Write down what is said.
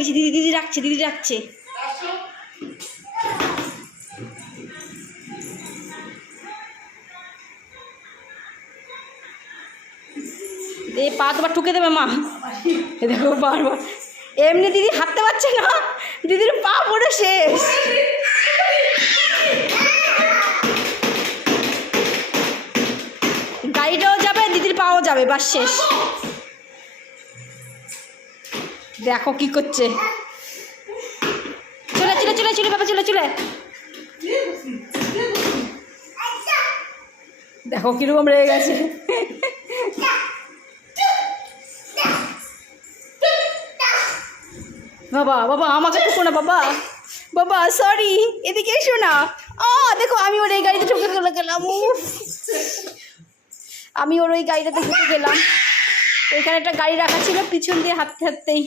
বলছি দিদি দিদি রাখছে, দিদি রাখছে। এ পা তোমার ঠুকে দেবে মা। দেখো বারবার এমনি দিদি হাঁটতে পারছে না, দিদির পা পড়ে শেষ। গাড়িটাও যাবে, দিদির পাও যাবে, বাস শেষ। দেখো কি করছে, চলে চলে চলে চলে বাবা, চলে চলে। দেখো কিরকম রেগে গেছে। বাবা বাবা আমাকে ঠুকো না বাবা, বাবা সরি, এদিকে এসো না। দেখো আমি ওর এই গাড়িতে ঠুকে গেলাম, আমি ওর ওই গাড়িটাতে ঢুকে গেলাম। ওইখানে একটা গাড়ি রাখা ছিল, পিছন দিয়ে হাঁটতে হাঁটতেই